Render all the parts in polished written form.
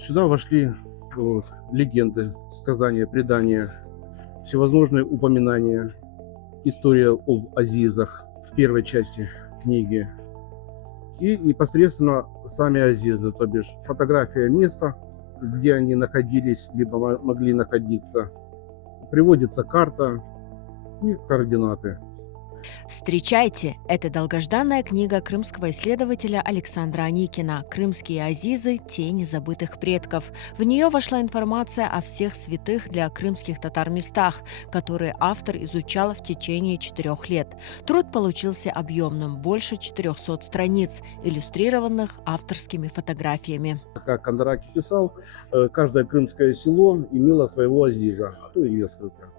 Сюда вошли вот, легенды, сказания, предания, всевозможные упоминания, история об азизах в первой части книги и непосредственно сами азизы, то бишь фотография места, где они находились, либо могли находиться, приводится карта и координаты. Встречайте! Это долгожданная книга крымского исследователя Александра Аникина «Крымские азизы. Тени забытых предков». В нее вошла информация о всех святых для крымских татар местах, которые автор изучал в течение 4 лет. Труд получился объемным, больше 400 страниц, иллюстрированных авторскими фотографиями. Как Кандараки писал, каждое крымское село имело своего азиза, а то и несколько.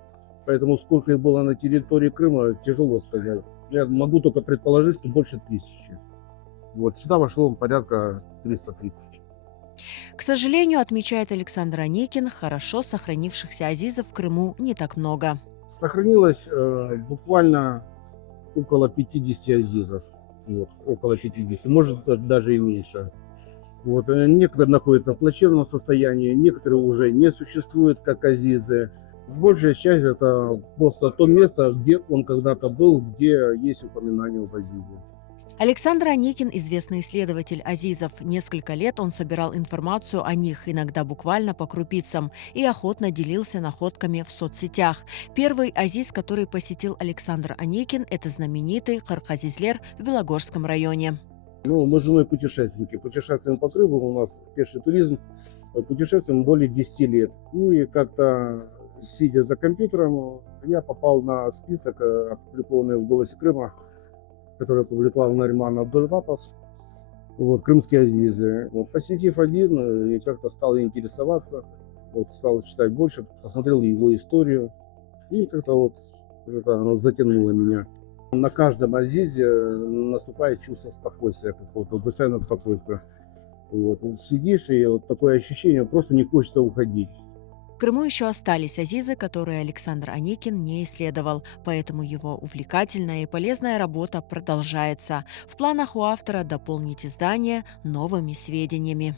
Поэтому сколько их было на территории Крыма, тяжело сказать. Я могу только предположить, что больше 1000. Вот сюда вошло порядка 330. К сожалению, отмечает Александр Аникин, хорошо сохранившихся азизов в Крыму не так много. Сохранилось буквально около 50 азизов. Вот, около 50, может даже и меньше. Вот, некоторые находятся в плачевном состоянии, некоторые уже не существуют как азизы. Большая часть это просто то место, где он когда-то был, где есть упоминание об азизе. Александр Аникин – известный исследователь азизов. Несколько лет он собирал информацию о них, иногда буквально по крупицам, и охотно делился находками в соцсетях. Первый азиз, который посетил Александр Аникин – это знаменитый Хархазизлер в Белогорском районе. Ну, мы с женой путешественники. Путешествуем по Крыму, у нас пеший туризм. Путешествуем более 10 лет. Ну и как-то, сидя за компьютером, я попал на список, опубликованный в «Голосе Крыма», который опубликовал Нариман Абдулвапов. Вот, крымские азизы. Вот, посетив один, и как-то стал интересоваться, вот, стал читать больше, посмотрел его историю, и как-то вот это оно затянуло меня. На каждом азизе наступает чувство спокойствия, какого-то душевного спокойствия. Вот. Сидишь, и вот такое ощущение, просто не хочется уходить. В Крыму еще остались азизы, которые Александр Аникин не исследовал, поэтому его увлекательная и полезная работа продолжается. В планах у автора дополнить издание новыми сведениями.